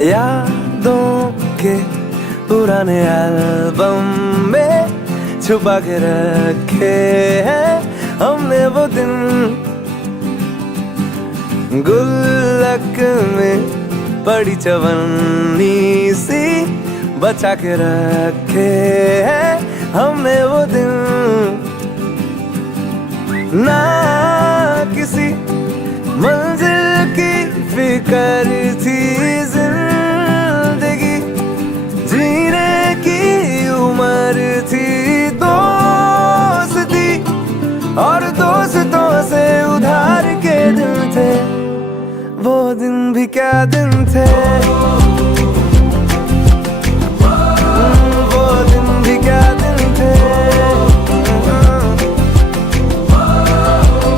यादों के पुराने एल्बम में छुपा के रखे हैं हमने वो दिन, गुल्लक में पड़ी चवन्नी सी बचा के रखे हैं हमने वो दिन। ना किसी मंजिल की फिक्र थी, जिंदगी जीने की उम्र थी, दोस्ती और दोस्तों से उधार के दिन थे, वो दिन भी क्या दिन थे, वो दिन भी क्या दिन थे,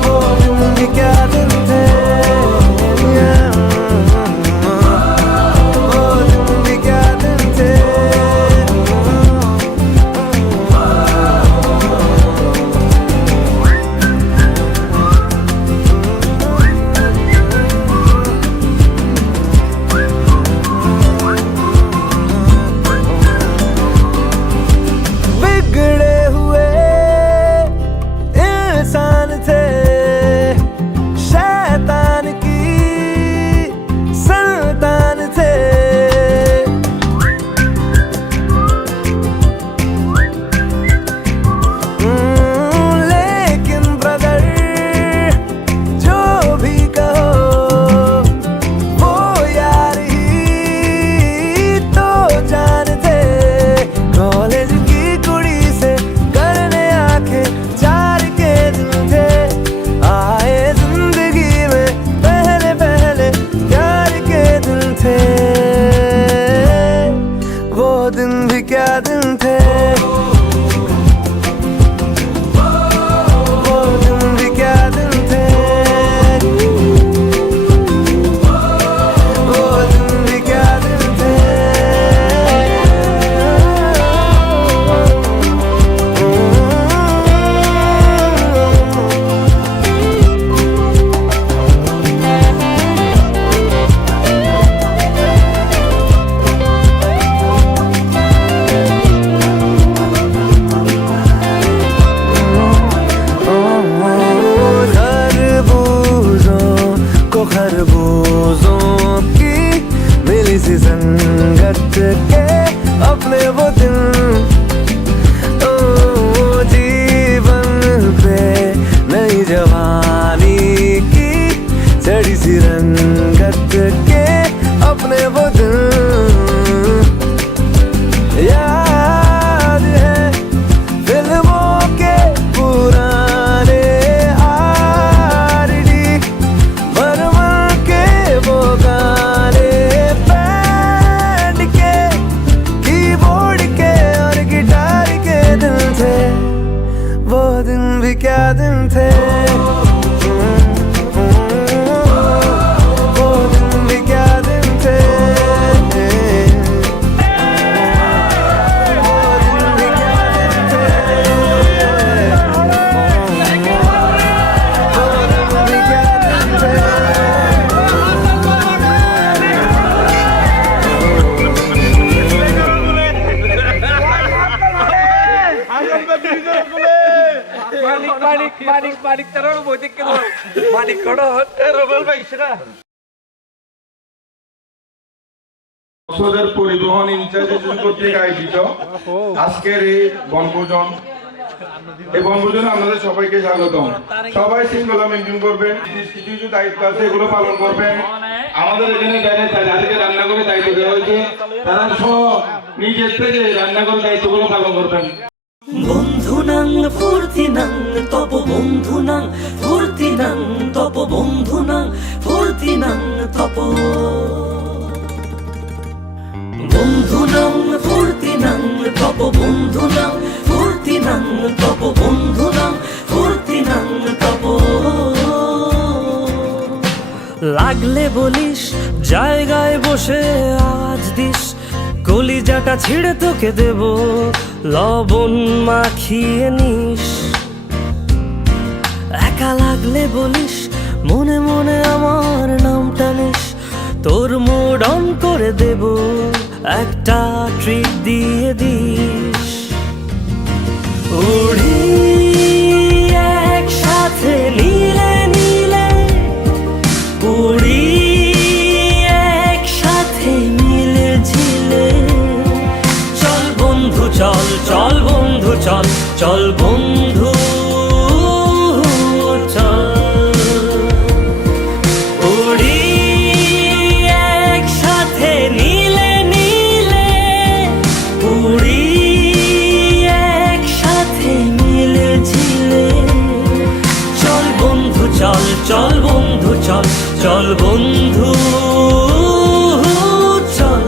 वो दिन भी क्या दिन थे, वो दिन भी क्या दिन थे। वो दिन भी क्या दिन थे, वो दिन भी क्या दिन थे, वो दिन भी क्या दिन थे। खरबूजों की मिली सी संगत के अपने वो दिन, ओ जीवन पे नई जवानी की चढ़ी सी रंगत के अपने वो दिन। याद है फिल्मों के पुराने वो गाने बैंड के, कीबोर्ड के और गिटार के दिन थे, वो दिन भी क्या दिन थे, वो दिन भी क्या दिन थे, वो दिन भी क्या दिन थे, वो दिन भी क्या दिन थे। মানিক তার বইতে কেন মানিক কড় রবল ভাই সেটা বছরের পরিবহন ইনচার্জের কর্তৃক আয়োজিত আজকের এই বনভোজন, এই বনভোজনে আপনাদের সবাইকে স্বাগতম। সবাই শৃঙ্খলা মেনটেন করবেন, কিছু কিছু দায়িত্ব আছে এগুলো পালন করবেন। আমাদের এখানে যাদেরকে রান্না করে দায়িত্ব দেওয়া হয়েছে তারা সব নিজের থেকে রান্না করে দায়িত্বগুলো পালন করবেন। বন্ধুনাং ফুর্তিনাং তপ বন্ধুনাং ফুর্তিনাং তপ বন্ধুনাং ফুর্তিনাং তপ বন্ধুনাং ফুর্তিনাং তপ বন্ধুনাং ফুর্তিনাং তপ বন্ধুনাং ফুর্তিনাং তপ। লাগলে বলিস জায়গায় বসে আওয়াজ দিস, কলিজাটা ছিঁড়ে তোকে দেব লবণ মাখিয়ে নিস। একা লাগলে বলিস মনে মনে আমার নামটা নিস, তোর মুড অন করে দেব, একটা ট্রিট দিয়ে দিস। উড়ি একসাথে নীলে নীলে, উড়ি একসাথে মিলে ঝিলে। চল বন্ধু চল, চল বন্ধু চল, চল বন্ধু চল। উড়ি একসাথে নীলে নীলে, উড়ি একসাথে মিলে ঝিলে। চল বন্ধু চল, চল বন্ধু চল, চল বন্ধু চল।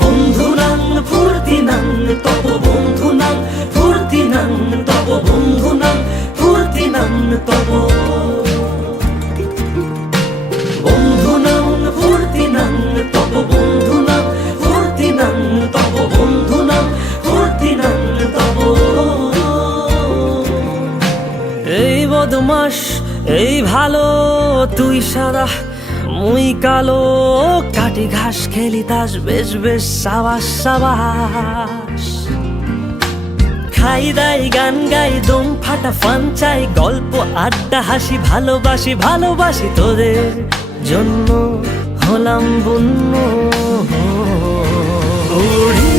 বন্ধু নাং ফুর্তি নাং তব, বন্ধু নাং ফুর্তি নাং তব, বন্ধু নাং ফুর্তি নাং তব। বন্ধু নাং ফুর্তি নাং তব, বন্ধু নাং ফুর্তি নাং তব, বন্ধু নাং ফুর্তি নাং তব। এই বদমাস এই ভালো, তুই সাদা মুই কালো। কাটি ঘাস খেলি তাস, বেশ বেশ সাবাস সাবাস। খাই দাই গান গাই, দম ফাটা ফান চাই, গল্প আড্ডা হাসি, ভালোবাসি ভালোবাসি তোদের জন্য হলাম বন্য। উড়ি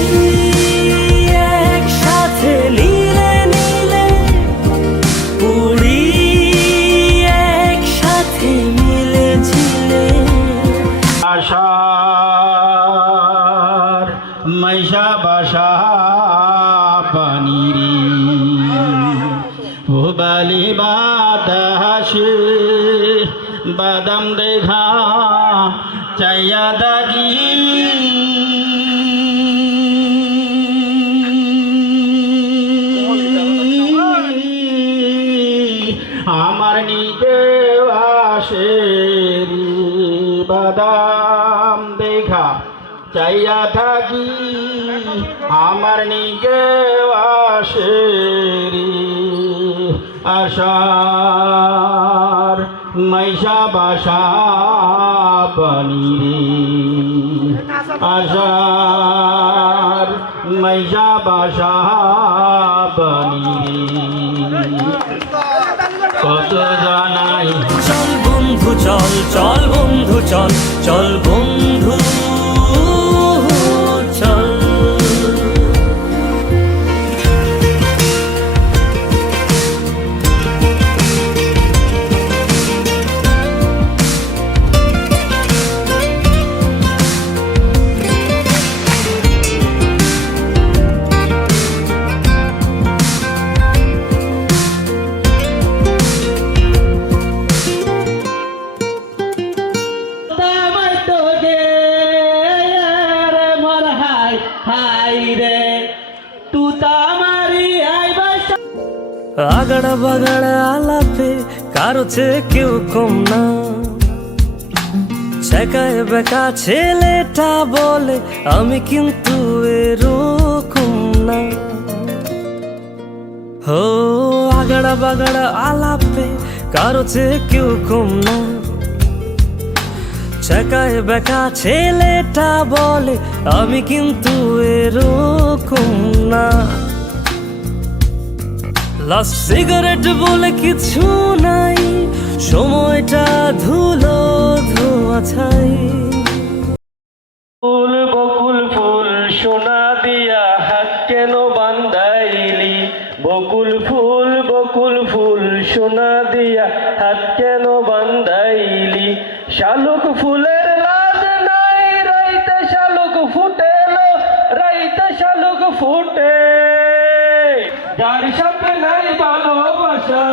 একসাথে নীলে নীলে, উড়ি একসাথে মিলে ঝিলে। আশার মাইশা বাসা পানিরি ও বালি বাতাসে বাদাম দেখা চাইয়া দাগি। আমার নিজে আসে বাদাম দেখা চাইয়া থাকি, আমার নিজে আসে আশার মাইশা বাসা পানিরি। আশার মাইশা বাসা পানিরি কত জানাই। চল বন্ধু চল, চল বন্ধু চল, চল বন্ধু চল। আগাড়া বাগাড়া আলাপে কারো চেয়ে কেউ কম না। ছেকায় বেকা ছেলেটা বলে আমি কিন্তু এরকম না। হো আগাড়া বাগাড়া আলাপে কারো চেয়ে কেউ কম না। ছেকায় বেকা ছেলেটা বলে আমি কিন্তু এরকম না। লাস্ট সিগারেট বলে কিছু নাই, সময়টা ধুলো ধোয়া ছাই। ফুল বকুল ফুল সোনা দিয়া হাত কেন বান্ধাইলি? বকুল ফুল সোনা দিয়া হাত কেন বান্ধাইলি? শালুক ফুলের লাজ নাই, রাইতে শালুক ফুটেলো, রাইতে শালুক ফুটে। যার সাথে নাই ভালোবাসা,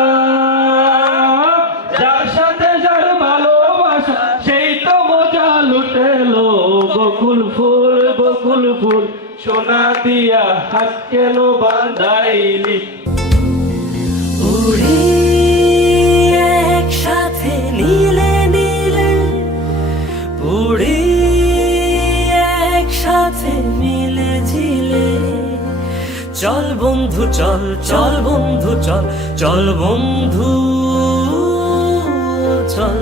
যার সাথে যার ভালোবাসা, সেই তো মজা লুটেলো। বকুল ফুল সোনা দিয়া হাত কেন বান্ধাইলি? উড়ি একসাথে নীলে নীলে, উড়ি একসাথে মিলে ঝিলে। চল বন্ধু চল, চল বন্ধু চল, চল বন্ধু চল।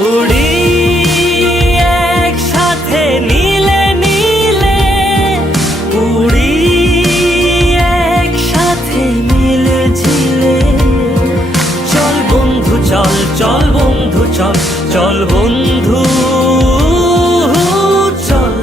উড়ি একসাথে নীলে নীলে, উড়ি একসাথে মিলে ঝিলে। চল বন্ধু চল, চল বন্ধু চল, চল বন্ধু চল।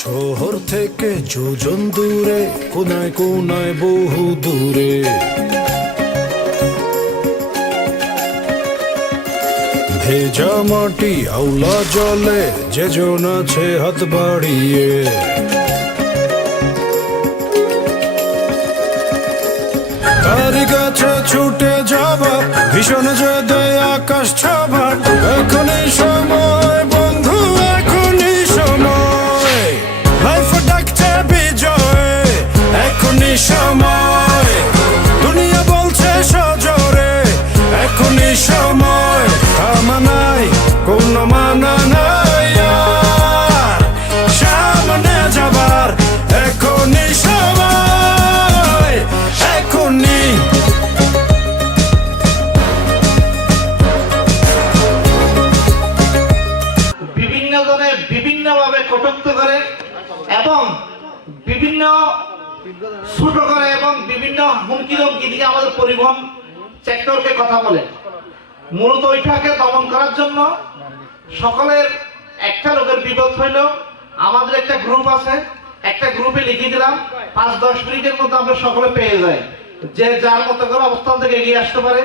শহর থেকে যোজন দূরে, কোনায় কোনায় বহু দূরে, ভেজা মাটি আউলা জলে, যে জন আছে হাত বাড়িয়ে। তারি গাছে ছুটে যাবা, ভীষণ যে দেয় আকাশ ছাবা। এখনই সময় বন্ধু, এখনই সময়, লাইফ ডাকছে বিজয়। এখনই সময়, দুনিয়া বলছে সজোরে। এখনই সময়, থামানাই কোনো মানা নাই আর, সামনে যাবার এখনই সময়, এখনই। বিভিন্ন জনে বিভিন্নভাবে কটূক্ত করে এবং বিভিন্ন ছোট করে এবং বিভিন্ন হুমকি ধমকি দিয়ে আমাদের পরিবহন সেক্টরকে কথা বলে। মূলত ওইটাকে দমন করার জন্য সকলের একটা লোকের বিপদ হইল। আমাদের একটা গ্রুপ আছে, একটা গ্রুপে লিখে দিলাম, 5-10 মিনিটের মধ্যে আমরা সকলে পেয়ে যাই, যে যার মতো করে অবস্থান থেকে এগিয়ে আসতে পারে।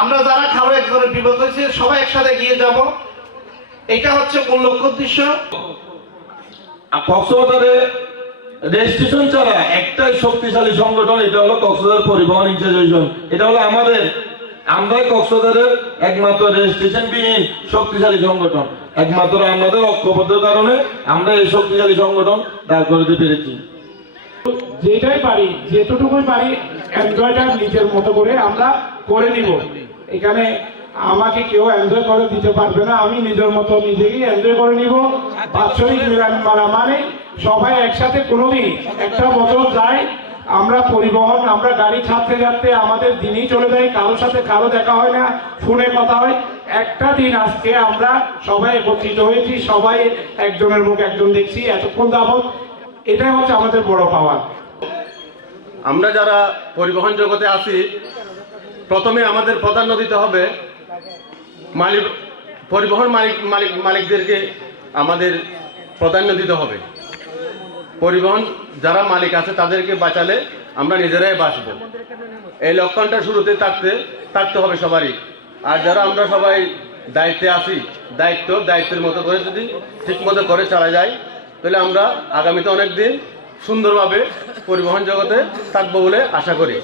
আমরা যারা কারো একজনের বিপদ হয়েছে সবাই একসাথে এগিয়ে যাব, এটা হচ্ছে মূল লক্ষ্য উদ্দেশ্য। কক্সবাজারে রেজিস্ট্রেশন ছাড়া একটাই শক্তিশালী সংগঠন, এটা হলো কক্সবাজার পরিবহন ইনচার্জ। এটা হলো আমরাই কক্সবাজারের একমাত্র রেজিস্ট্রেশন বিহীন শক্তিশালী সংগঠন। একমাত্র আমাদের ঐক্যবদ্ধের কারণে আমরা এই শক্তিশালী সংগঠন দাঁড় করতে পেরেছি। যেটাই পারি, যেটুকুই পারি, এনজয়টা নিজের মতো করে আমরা করে নিব। এখানে আমাকে কেউ এনজয় করে দিতে পারবে না, আমি নিজের মতো নিজেকেই এনজয় করে নিব। বাৎসরিক মিলন মেলা মানে সবাই একসাথে কোনোদিন একটা বছর যায়, আমরা পরিবহন, আমরা গাড়ি ছাড়তে ছাড়তে আমাদের দিনই চলে যায়, কারোর সাথে কারো দেখা হয় না, ফোনে কথা হয়। একটা দিন আজকে আমরা সবাই একত্রিত হয়েছি, সবাই একজনের মুখ একজন দেখছি এতক্ষণ যাবত, এটাই হচ্ছে আমাদের বড় পাওয়া। আমরা যারা পরিবহন জগতে আছি, প্রথমে আমাদের প্রাধান্য দিতে হবে পরিবহন মালিকদেরকে আমাদের প্রাধান্য দিতে হবে। পরিবহন যারা মালিক আছে তাদেরকে বাঁচালে আমরা নিজেরাই বাঁচব, এই লক্ষণটা শুরুতে থাকতে হবে সবারই। আর যারা আমরা সবাই দায়িত্বে আছি, দায়িত্বের মতো করে যদি ঠিক মতো করে চালা যায়, তাহলে আমরা আগামীতে অনেক দিন সুন্দরভাবে পরিবহন জগতে থাকবো বলে আশা করি।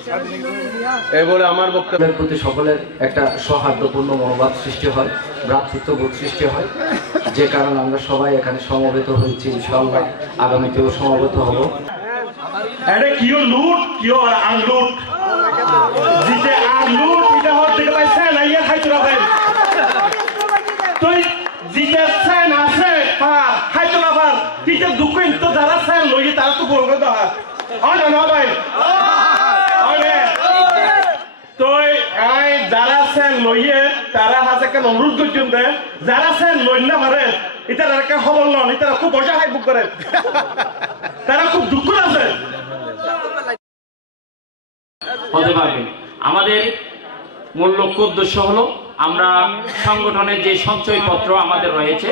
এই বলে আমার বক্তব্যের প্রতি সকলের একটা সৌহার্দ্যপূর্ণ মনোভাব সৃষ্টি হয়, ভ্রাতৃত্ববোধ সৃষ্টি হয়, যে কারণে আমরা সবাই এখানে সমবেত হয়েছি। ইনশাআল্লাহ আগামীতেও সমবেত হব। এটা কিও লুট কিও আনলুট, যেটা আনলুট এটা হচ্ছে পাইছে না ইয়া খাইতে রাখেন তুই যেটা সেন আছে হ্যাঁ খাইতে না পার, যেটা দুঃখ তো যারা সেন লইয়ে তারা তো বড় করে দাও হয় না ভাই। তুই আই যারা সেন লইয়ে তারা হাসে কেন অনুরোধ করছেন দে, যারা সেন লই না পারে এটা একটা খবর নন, এটা খুব বসা হাই বুক করে, তারা খুব দুঃখ আছে হতে পারবে। আমাদের মূল লক্ষ্য উদ্দেশ্য হলো আমরা সংগঠনের যে সঞ্চয়পত্র আমাদের রয়েছে,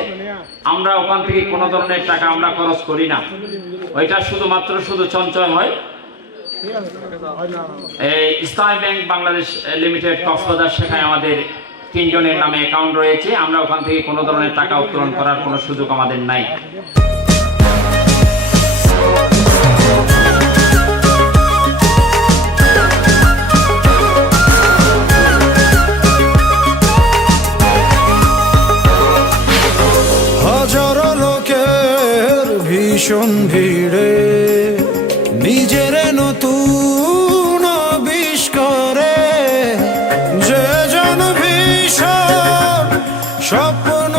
আমরা ওখান থেকে কোনো ধরনের টাকা আমরা খরচ করি না, ওইটা শুধু সঞ্চয় হয়। এই ইসলামী ব্যাংক বাংলাদেশ লিমিটেড কক্সবাজার শাখায় আমাদের 3 জনের নামে অ্যাকাউন্ট রয়েছে, আমরা ওখান থেকে কোনো ধরনের টাকা উত্তোলন করার কোনো সুযোগ আমাদের নাই। হাজারো লোকের ভীষণ ভিড়ে নিজের নতুন আবিষ্কারে, যে জন ভীষণ স্বপ্ন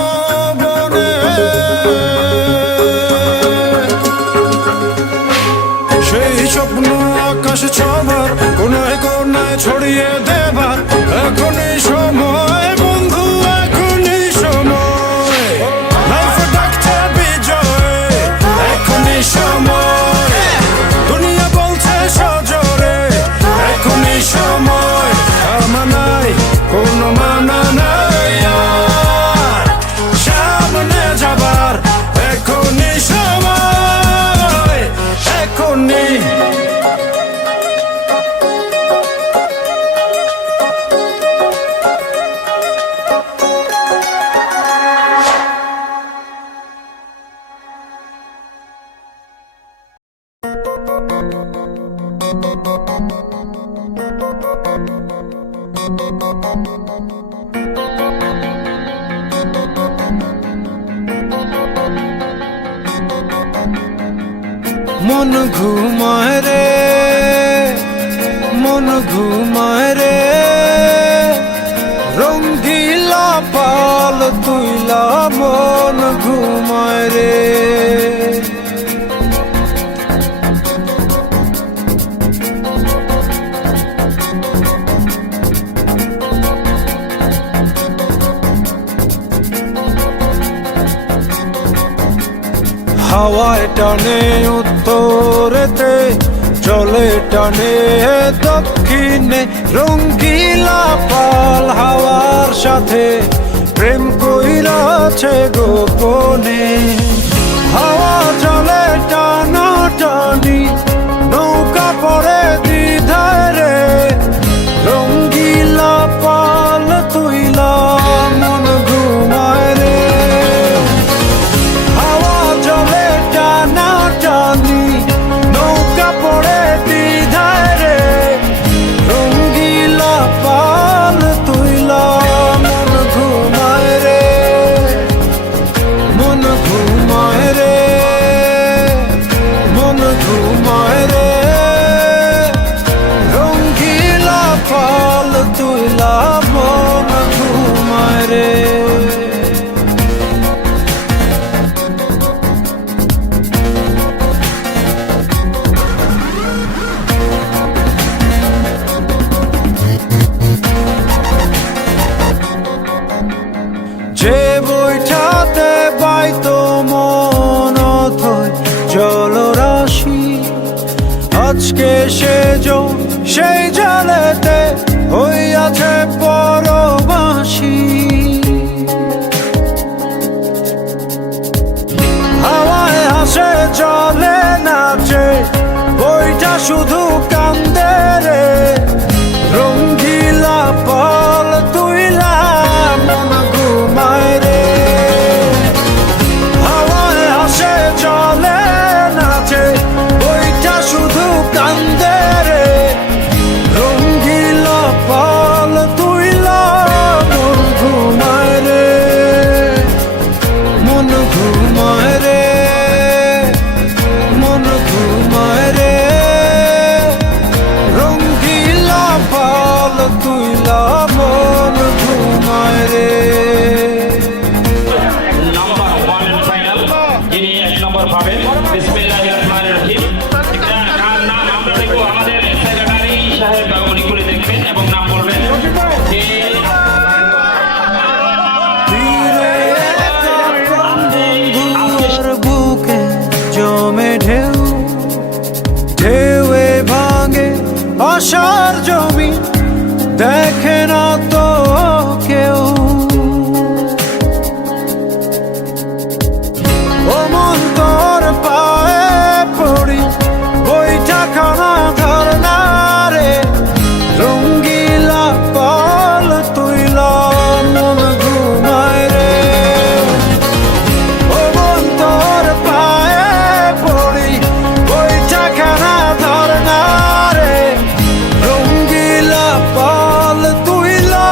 উল্লাস ছবার কোনায় কোনায় ছড়িয়ে দেবার এখনই সময় বন্ধু এখনই সময় লাইফ ডাকছে বিজয় এখনই সময় দুনিয়া বলছে সজোরে এখনই সময় আমানাই কোনো মানা নাই আর সামনে যাবার এখনই সময় এখনই মন ঘুমায় রে মন ঘুমায় রে রঙ্গিলা পাল তুইলা মন ঘুমায় রে হাওয়ায় টানে উত্তরেতে চলে টানে দক্ষিণে রঙ্গিলা পাল হাওয়ার সাথে প্রেম কইরাছে গোপনে হাওয়া চলে টানা টানি নৌকা পড়ে দ্বিধায় রে রঙ্গিলা পাল তুইলা মন ঘুমায় রে হাওয়া চলে টানা টানি নৌকা পড়ে দ্বিধায় রে রঙ্গিলা পাল তুইলা মন ঘুমায় রে মন ঘুমায় রে মন ঘুমায় রে রঙ্গিলা পাল তুইলা মন ঘুমায় রে যে বইটাতে বাইতো মন অথয় জলরাশি আজকে সেই জলেতে হইয়াছে পরবাসী হাওয়ায় হাসে চলে নাচে বইটা শুধু কান্দে রে রঙ্গিলা পাল তুইলা মন ঘুমায় রে হাওয়ায় হাসে চলে নাচে বইটা শুধু কান্দে রে রঙ্গিলা পাল তুইলা মন ঘুমায় রে মন ঘুমায় রে মন ঘুমায় রে রঙ্গিলা পাল তুইলা মন ঘুমায় রে নাম্বার 1 ফাইনাল যিনি 1 নম্বর পাবেন বিসমিল্লাহির রহমানির রহিম কার নাম আমরা দেখব আমাদের সেক্রেটারি সাহেব উনি করে দেখবেন এবং নাম বলবেন বন্ধুর বুকে জমে ঢেউ ঢেউয়ে ভাঙে আশার জমি দেখে না তো কেউ ও মন তোর পায়ে পড়ি বইটা খানা ধর না রে রঙ্গিলা পাল তুইলা মন ঘুমায় রে ও মন তোর পায়ে পড়ি বইটা খানা ধর না রে রঙ্গিলা পাল তুইলা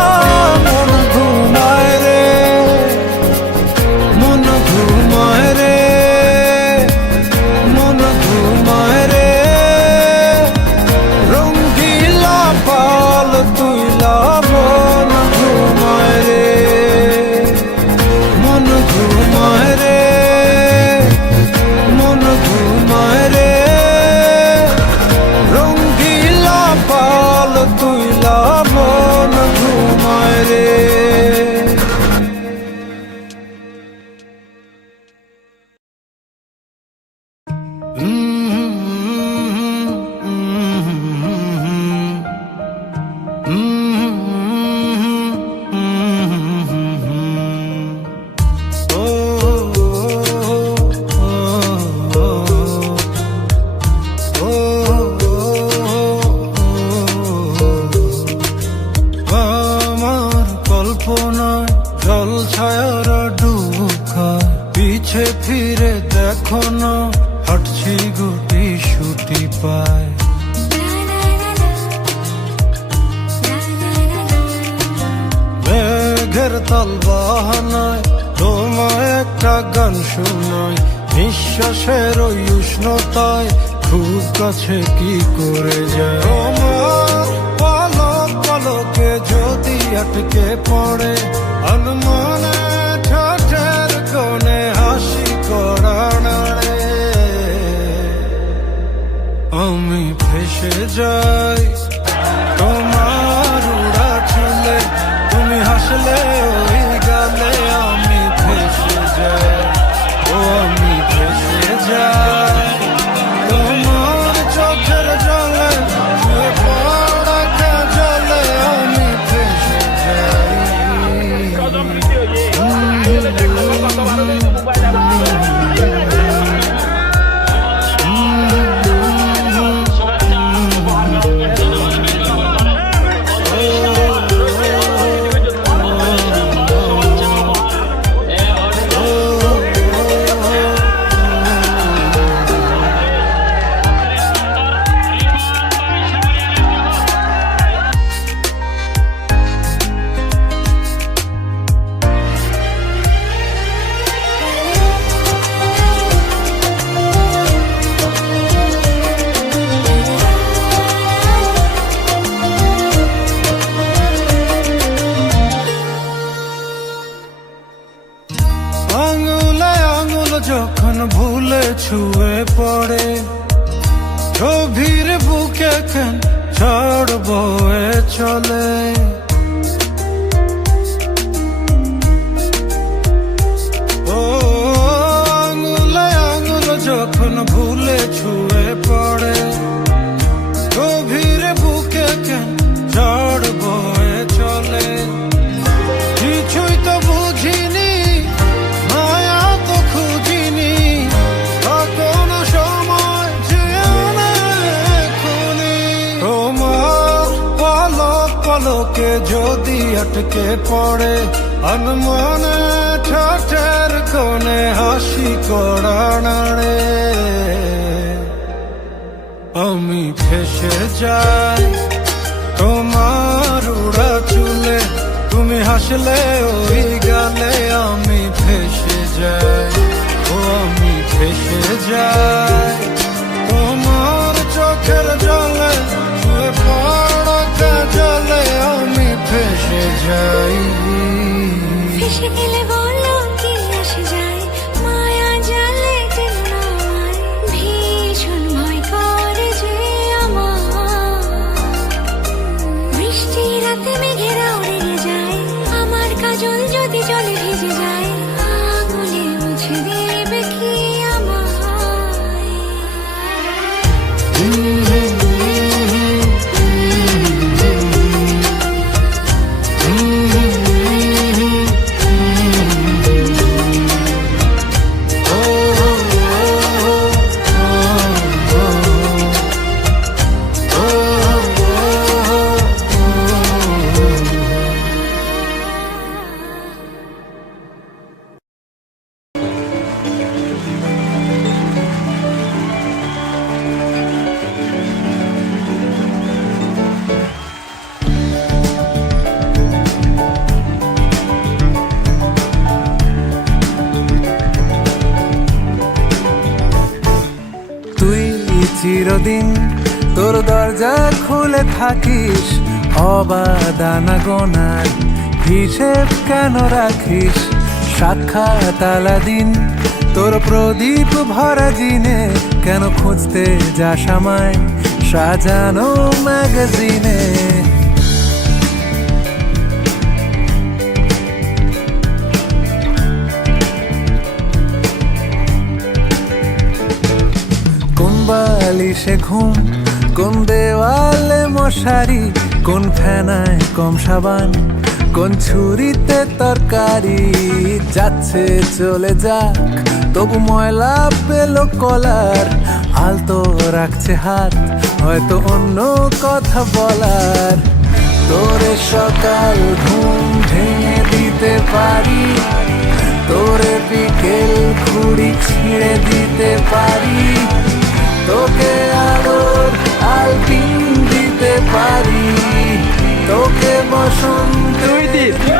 তাল বাহানায় তোমায় একটা গান শোনাই, নিঃশ্বাসের ওই উষ্ণতায় খুব কাছে কি করে যায়। তোমার পলক পলকে যদি আটকে পড়ে আনমনে ঠোঁটের কোণে হাসি করা নাড়ে, আমি ফেসে যাই তোমার উড়া চুলে, তুমি হাসলে ওই গালে আমি ফেসে যাই, ও আমি ফেসে যাই তোমার চোখের জলে, শুয়ে পড়া জলে আমি ফেসে যাই। আঙুলে আঙুল যখন ভুলে ছুঁয়ে পড়ে, গভীর বুকে কেন ঝড় বয়ে চলে, ও আঙুলে আঙুল যখন ভুলে ছুঁয়ে পড়ে, গভীর বুকে কেন ঝড় বয়ে চলে, কিছুই তো বুঝিনি মায়া তো খুঁজিনি, কোনো সময় যেও না এখনি, তোমার পলক পলকে যদি আটকে পড়ে আনমনে ঠোঁটের কোণে হাসি করা নাড়ে, আমি ফেসে যাই তোমার উড়া চুলে, তুমি হাসলে ওই গালে আমি ফেসে যাই, ও আমি ফেসে যাই তোমার চোখের জলে, শুয়ে পড়া জলে আমি ফেসে যাই। ফেসে গেলে বলো কি আসে যায়, মায়া জালে টেনে নামায়, ভীষণ ভয় করে যে আমার, বৃষ্টি রাতে মেঘেরা উড়ে যায়, আমার কাজল যদি জলে ভিজে যায়, আঙুলে মুছে দেবে কি আমায়। তুই চিরদিন তোর দরজা খুলে থাকিস, অবাদানা গোনার হিসেব কেন রাখিস, সাক্ষাৎ আলাদিন তোর প্রদীপ ভরা জিনে, কেন খুঁজতে যাস আমায় সাজানো ম্যাগাজিনে। কোন বালিশে ঘুম, কোন দেওয়ালে মশারি, কোন ফেনায় কম সাবান, কোন ছুরিতে তরকারি, যাচ্ছে চলে যাক তবু ময়লা পেল কলার, আলতো রাখছে হাত হয়তো অন্য কথা বলার, তোরে সকাল ঘুম ভেঙে দিতে পারি, তোরে বিকেল ঘুড়ি ছিঁড়ে দিতে পারি, তোকে আলোর আলপিন দিতে পারি, তোকে বসন্ত দিতে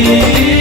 নবী